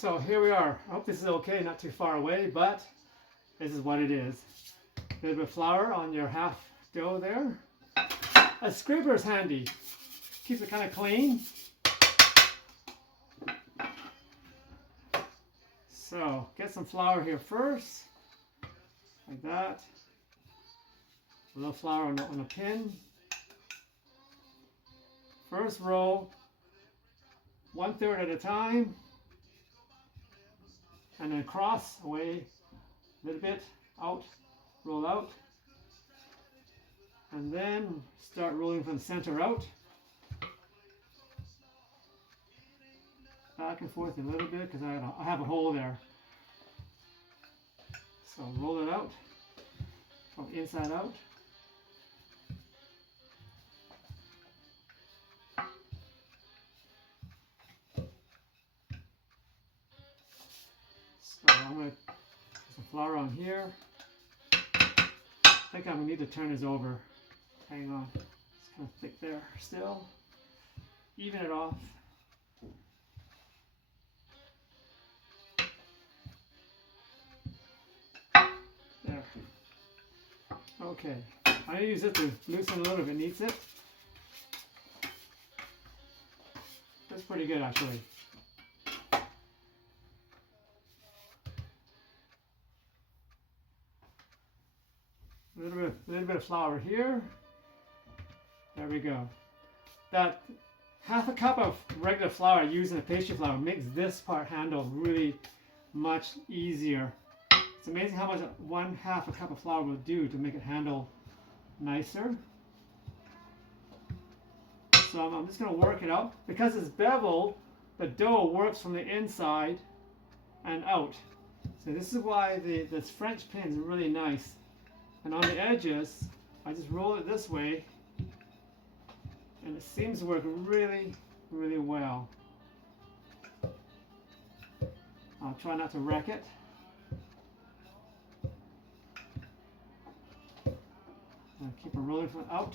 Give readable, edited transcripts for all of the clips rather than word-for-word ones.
So here we are. I hope this is okay, not too far away, but this is what it is. A little bit of flour on your half dough there. A scraper is handy. Keeps it kind of clean. So get some flour here first, like that. A little flour on a pin. First roll, 1/3 at a time, and then cross away a little bit, out, roll out, and then start rolling from the center out, back and forth a little bit because I have a hole there. So roll it out from inside out. So I'm going to put some flour on here. I think I'm going to need to turn this over. Hang on. It's kind of thick there still. Even it off. There. Okay. I'm going to use it to loosen a little if it needs it. That's pretty good actually. A little bit of flour here. There we go. That half a cup of regular flour using a pastry flour makes this part handle really much easier. It's amazing how much 1/2 a cup of flour will do to make it handle nicer. So I'm just going to work it out. Because it's beveled, the dough works from the inside and out. So this is why this French pin is really nice. And on the edges, I just roll it this way, and it seems to work really, really well. I'll try not to wreck it. I'll keep it rolling from out.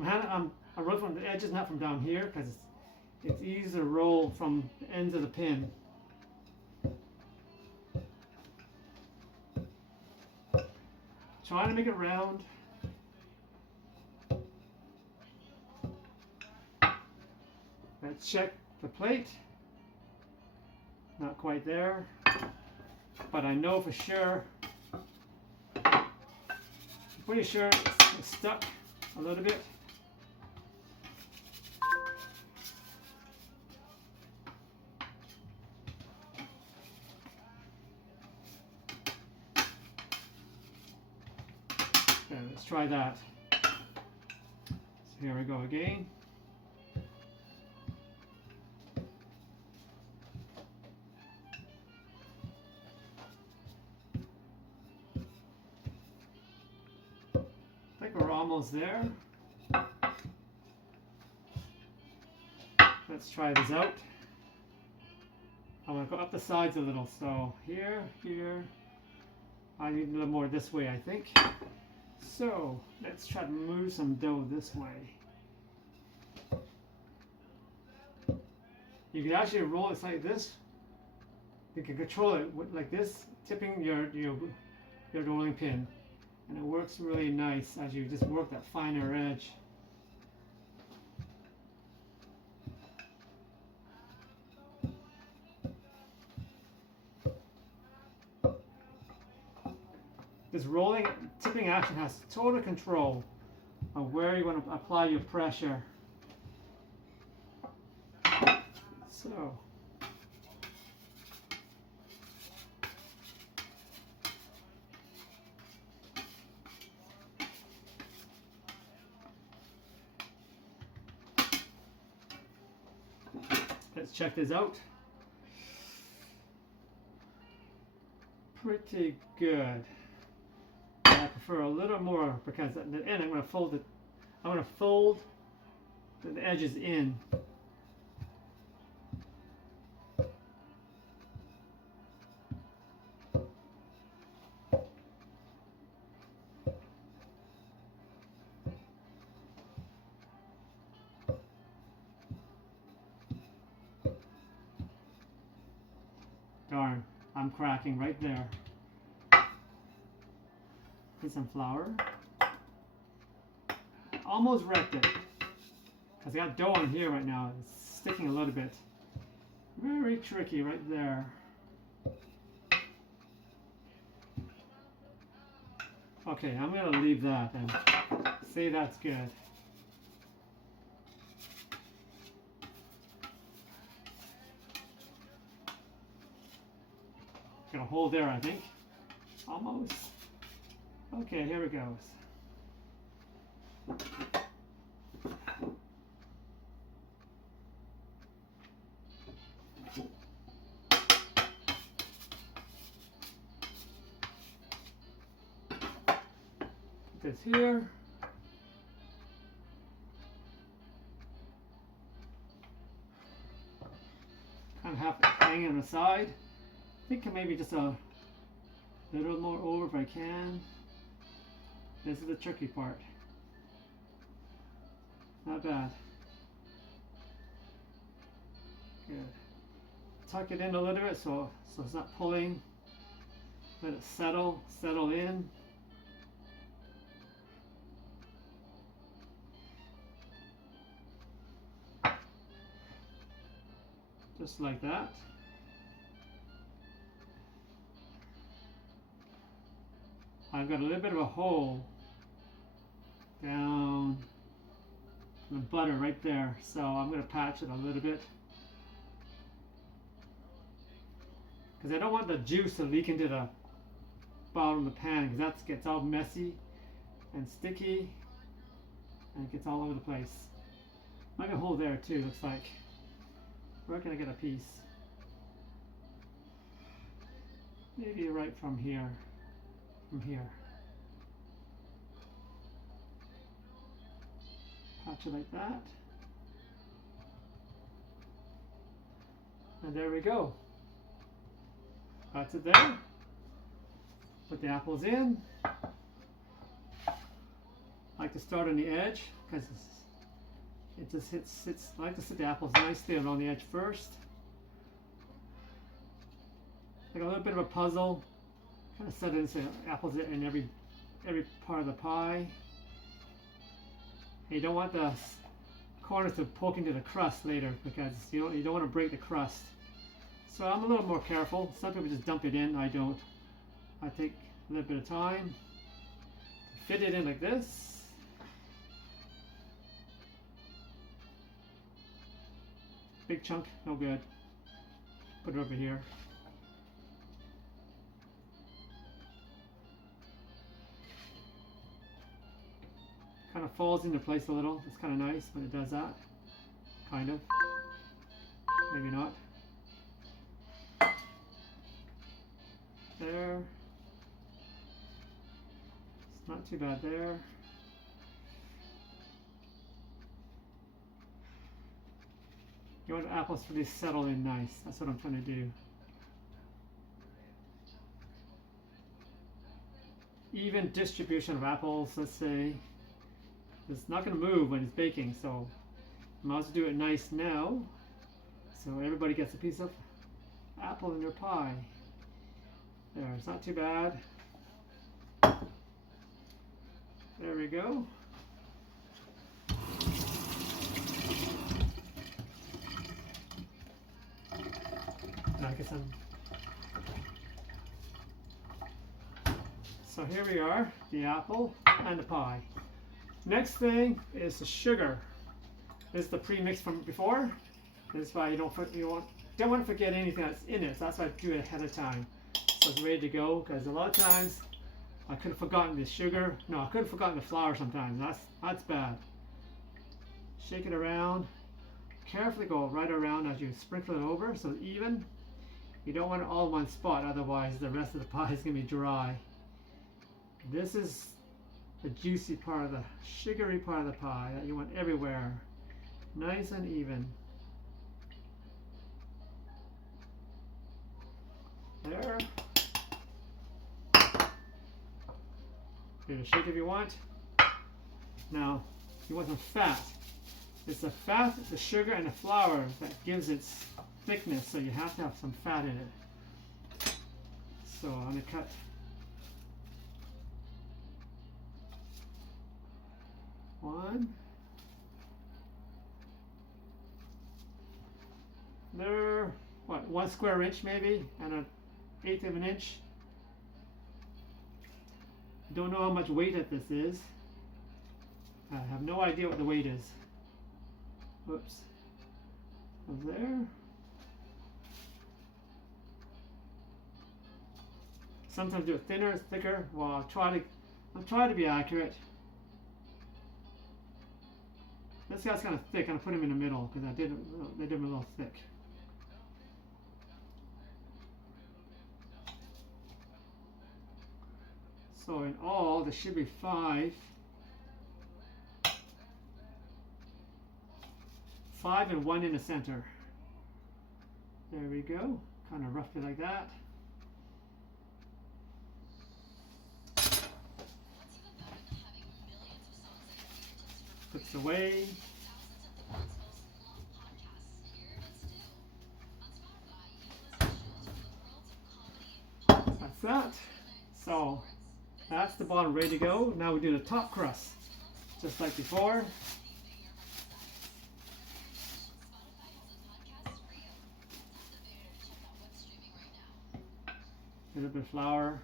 I roll from the edges, not from down here, because it's easy to roll from the ends of the pin. Trying to make it round. Let's check the plate. Not quite there, but I know for sure. I'm pretty sure it's stuck a little bit. Okay, let's try that. So here we go again. I think we're almost there. Let's try this out. I'm going to go up the sides a little. So here, here. I need a little more this way, I think. So let's try to move some dough this way. You can actually roll it like this. You can control it like this, tipping your rolling pin, and it works really nice as you just work that finer edge. This rolling, tipping action has total control of where you want to apply your pressure. So, let's check this out. Pretty good. I prefer a little more because at the end I'm going to fold it. I'm going to fold the edges in. darn, I'm cracking right there. Put some flour. Almost wrecked it. Because I got dough on here right now. It's sticking a little bit. Very tricky right there. Okay, I'm going to leave that and say that's good. Got a hole there, I think. Almost. Okay, here it goes. Put this here. Kind of have it hanging on the side. I think maybe just a little more over if I can. This is the tricky part. Not bad. Good. Tuck it in a little bit so it's not pulling. Let it settle in. Just like that. I've got a little bit of a hole down the butter right there, so I'm going to patch it a little bit because I don't want the juice to leak into the bottom of the pan because that gets all messy and sticky and it gets all over the place. I got a hole there too, looks like. Where can I get a piece? Maybe right from here. From here. Patch it like that. And there we go. That's it there. Put the apples in. I like to start on the edge because it just sits. I like to sit the apples nicely on the edge first. Like a little bit of a puzzle. Kind of set in so apples in every part of the pie. And you don't want the corners to poke into the crust later because you don't want to break the crust. So I'm a little more careful. Some people just dump it in. I don't. I take a little bit of time. Fit it in like this. Big chunk, no good. Put it over here. Kind of falls into place a little. It's kind of nice when it does that. Kind of. Maybe not. There. It's not too bad there. You want the apples to really settle in nice. That's what I'm trying to do. Even distribution of apples, let's say. It's not going to move when it's baking, so I might as well do it nice now so everybody gets a piece of apple in their pie. There, it's not too bad. There we go. Now get some. So here we are, the apple and the pie. Next thing is the sugar. This is the pre-mix from before. This is why you don't want to forget anything that's in it. So that's why I do it ahead of time. So it's ready to go. Because a lot of times I could have forgotten the sugar. No, I could have forgotten the flour sometimes. That's bad. Shake it around. Carefully go right around as you sprinkle it over so it's even. You don't want it all in one spot, otherwise the rest of the pie is going to be dry. This is the juicy part of the sugary part of the pie that you want everywhere. Nice and even. There. Give it a shake if you want. Now, you want some fat. It's the fat, the sugar, and the flour that gives its thickness, so you have to have some fat in it. So I'm going to cut one. There, what, 1 square inch maybe, and an 1/8 of an inch. Don't know how much weight this is. I have no idea what the weight is. Whoops. There. Sometimes do it thinner, thicker. Well, I'll try to be accurate. This guy's kind of thick. I'm gonna put him in the middle because they did him a little thick. So in all, there should be 5. 5 and 1 in the center. There we go. Kind of roughly like that. Puts away. That's that. So that's the bottom ready to go. Now we do the top crust, just like before. A little bit of flour.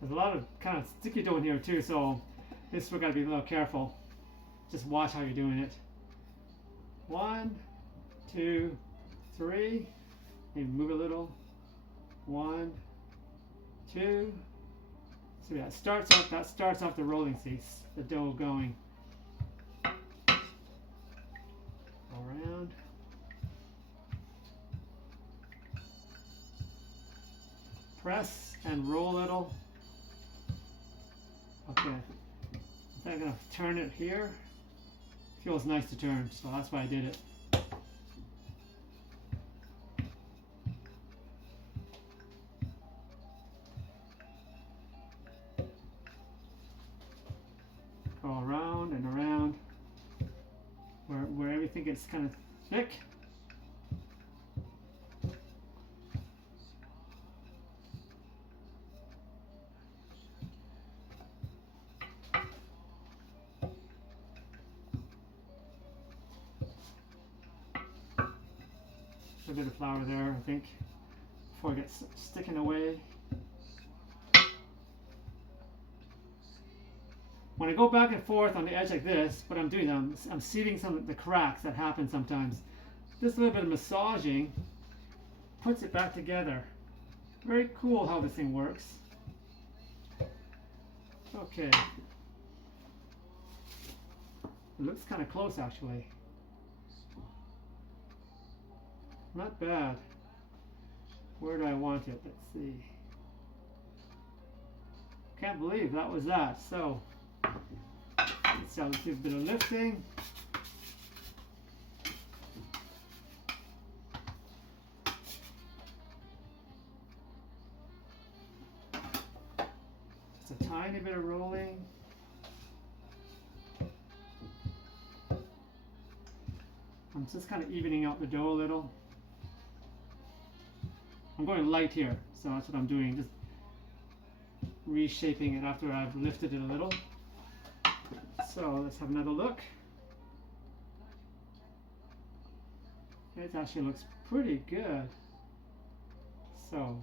There's a lot of kind of sticky dough in here too, so this we're gotta be a little careful. Just watch how you're doing it. 1, 2, 3. Maybe move a little. 1, 2. So that starts off the rolling piece, the dough going. Go around. Press and roll a little. Okay. I'm gonna turn it here. Feels nice to turn, so that's why I did it. Go around and around where everything gets kind of thick. A bit of flour there, I think, before it gets sticking away. When I go back and forth on the edge like this, what I'm doing, I'm sealing some of the cracks that happen sometimes. This little bit of massaging puts it back together. Very cool how this thing works. Okay. It looks kind of close actually. Not bad. Where do I want it? Let's see. Can't believe that was that. So let's do a bit of lifting. Just a tiny bit of rolling. I'm just kind of evening out the dough a little. I'm going light here, so that's what I'm doing, just reshaping it after I've lifted it a little. So let's have another look. It actually looks pretty good. So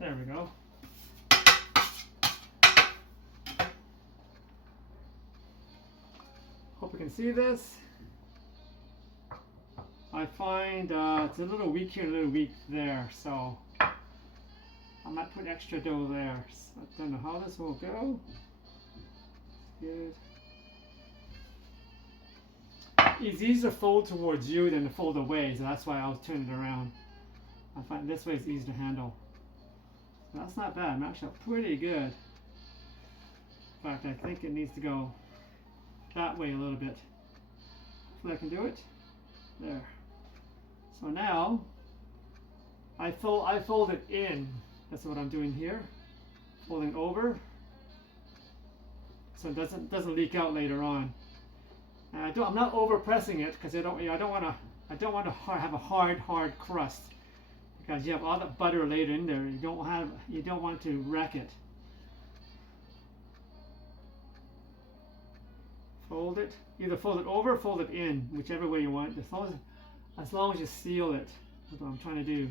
there we go. Hope you can see this. I find it's a little weak here, a little weak there, so I might put extra dough there. So I don't know how this will go. Good. It's easier to fold towards you than to fold away, so that's why I'll turn it around. I find this way is easier to handle. That's not bad. I'm actually pretty good. In fact, I think it needs to go that way a little bit. Hopefully I can do it. There. So now I fold it in. That's what I'm doing here. Folding over, so it doesn't leak out later on. And I'm not over pressing it because I don't want to have a hard crust, because you have all that butter later in there. You don't want to wreck it. Fold it. Either fold it over or fold it in, whichever way you want. As long as you seal it. That's what I'm trying to do.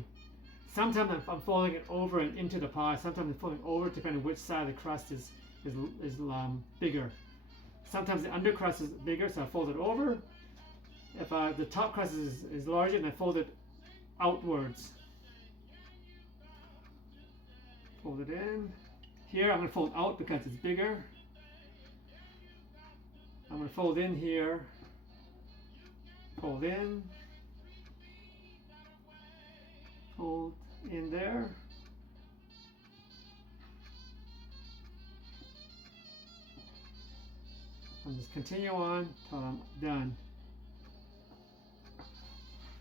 Sometimes I'm folding it over and into the pie. Sometimes I'm folding over depending on which side of the crust is bigger. Sometimes the under crust is bigger, so I fold it over. If the top crust is larger, then I fold it outwards. Fold it in. Here I'm going to fold out because it's bigger. I'm going to fold in here. Fold in. Fold in there. And just continue on till I'm done.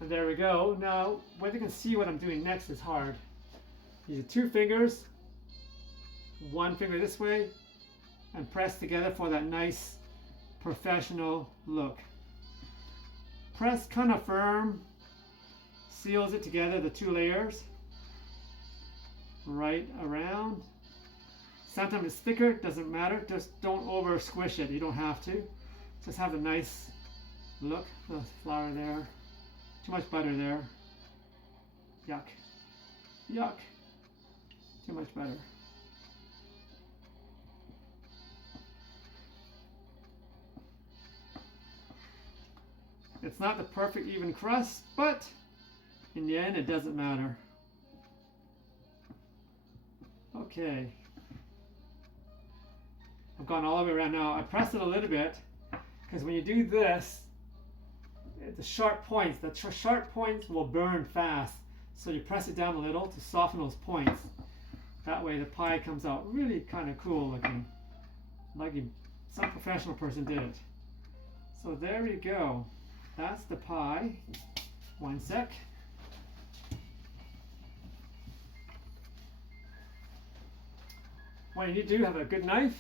And there we go. Now, whether you can see what I'm doing next is hard. Use 2 fingers, 1 finger this way, and press together for that nice professional look. Press kind of firm, seals it together, the 2 layers, right around. Sometimes it's thicker, doesn't matter, just don't over squish it, you don't have to. Just have a nice look. The flour there, too much butter there, yuck, yuck, too much butter. It's not the perfect even crust, but in the end it doesn't matter. Okay. I've gone all the way around now. I pressed it a little bit because when you do this, the sharp points will burn fast. So you press it down a little to soften those points. That way the pie comes out really kind of cool looking, like some professional person did it. So there you go. That's the pie. One sec. What you need to do, have a good knife.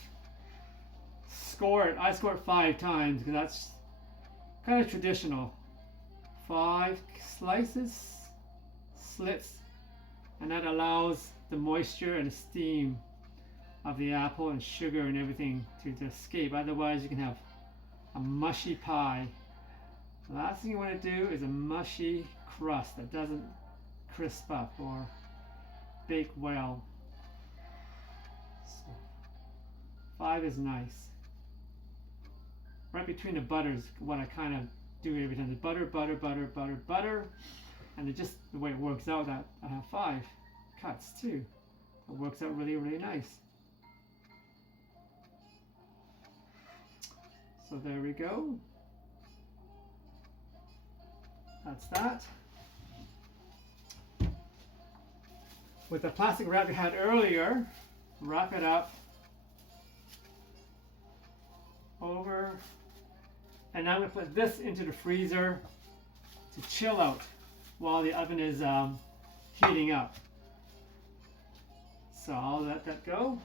Score it. I score it 5 times because that's kind of traditional. 5 slices, slits, and that allows the moisture and the steam of the apple and sugar and everything to escape. Otherwise, you can have a mushy pie. The last thing you want to do is a mushy crust that doesn't crisp up or bake well. So 5 is nice. Right between the butters, what I kind of do every time. The butter, butter, butter, butter, butter. And it just, the way it works out, that I have 5 cuts too. It works out really, really nice. So there we go. That's that. With the plastic wrap we had earlier, wrap it up over, and now I'm going to put this into the freezer to chill out while the oven is heating up. So I'll let that go.